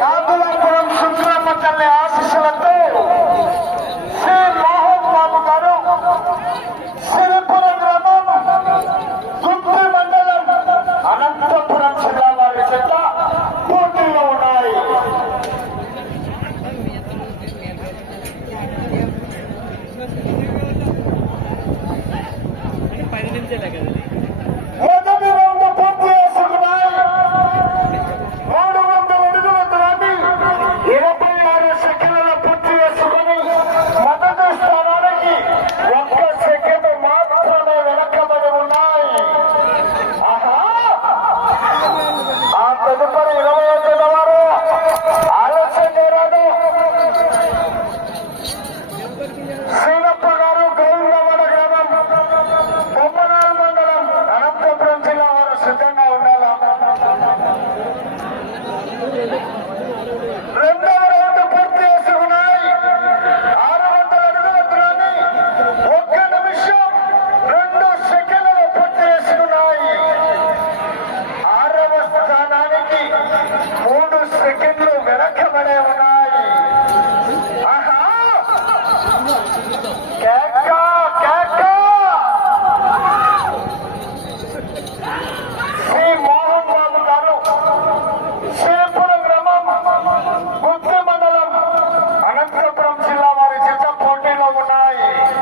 ಯಾಕೆ Yeah.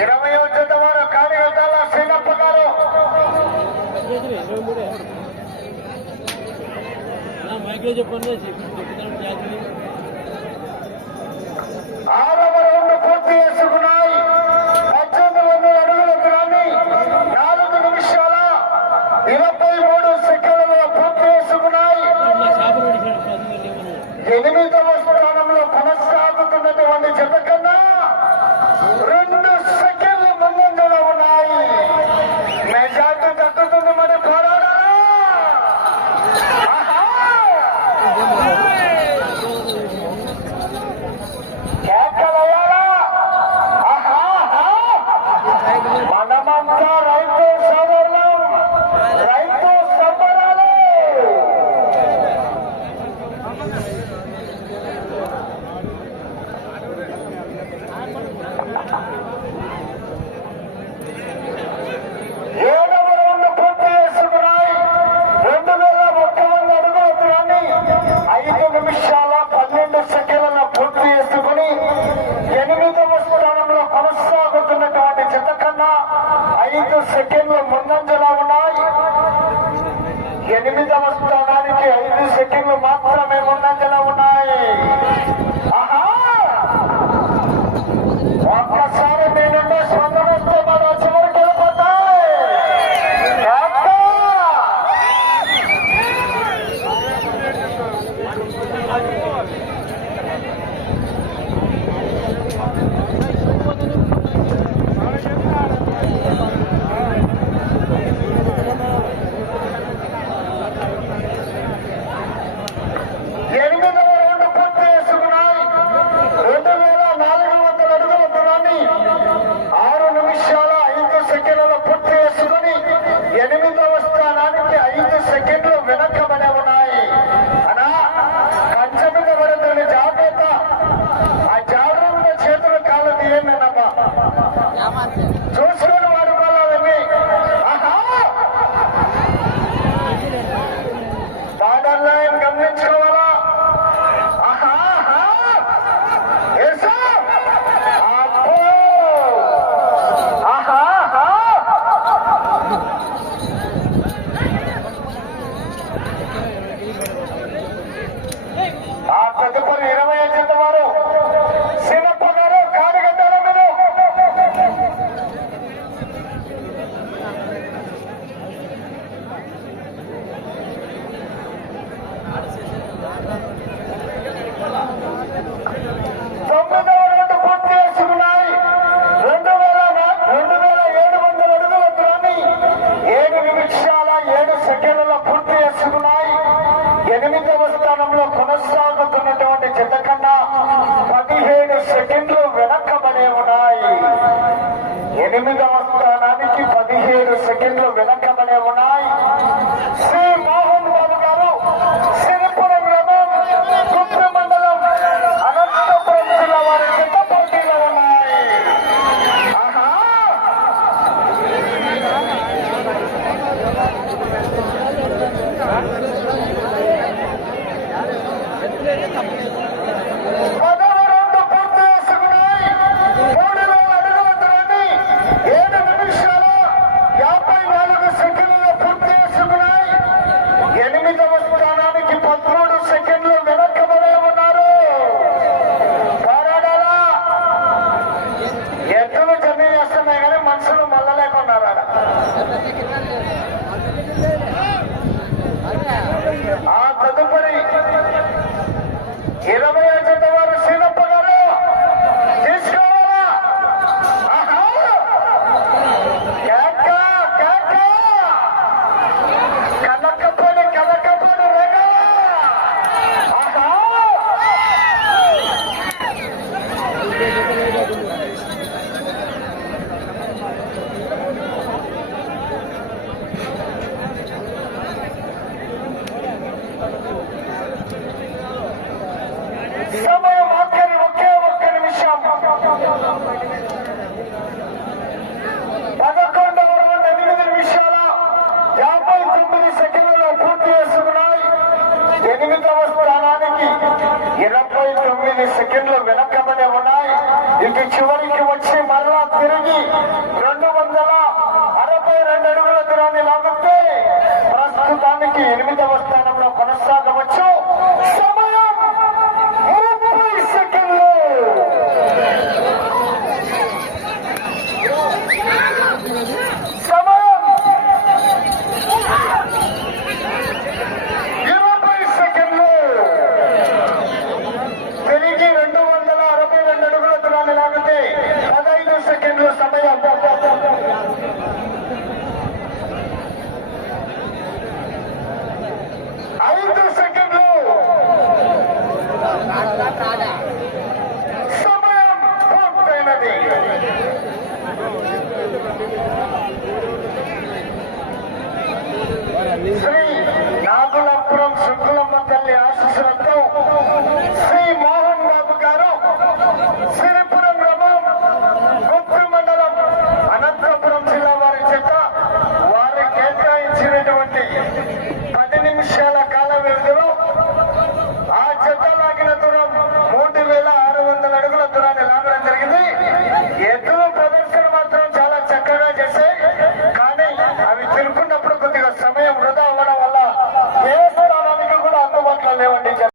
ఇరవై వచ్చేట వారు కాళీ వెళ్ళాల శ్రీనప్ప గారు మైక్లో చెప్పండి ఆరవ రౌండ్ పూర్తి చేసుకున్నాయి. పద్దెనిమిది వందల అడుగుల గ్రాన్ని నాలుగు నిమిషాల ఇరవై మూడు సెకండ్ల పూర్తి ఎనిమిది జతకన్నా పదిహేడు సెకండ్లు వెనకబడే ఉన్నాయి. ఎనిమిదవ స్థానానికి పదిహేడు సెకండ్లు వెనకబడే ఉన్నాయి. ఇరవై తొమ్మిది సెకండ్లు వెనకబడి ఉన్నాయి. ఇది చివరికి వచ్చి మరలా తిరిగి రెండు వందల అరవై రెండు అడుగుల దూరాన్ని లాగితే ప్రస్తుతానికి ఎనిమిదవ స్థానంలో కొనసాగవచ్చు. శ్రీ నాగులపురం శుక్లమ్మ తల్లి ఆశీస్సులతో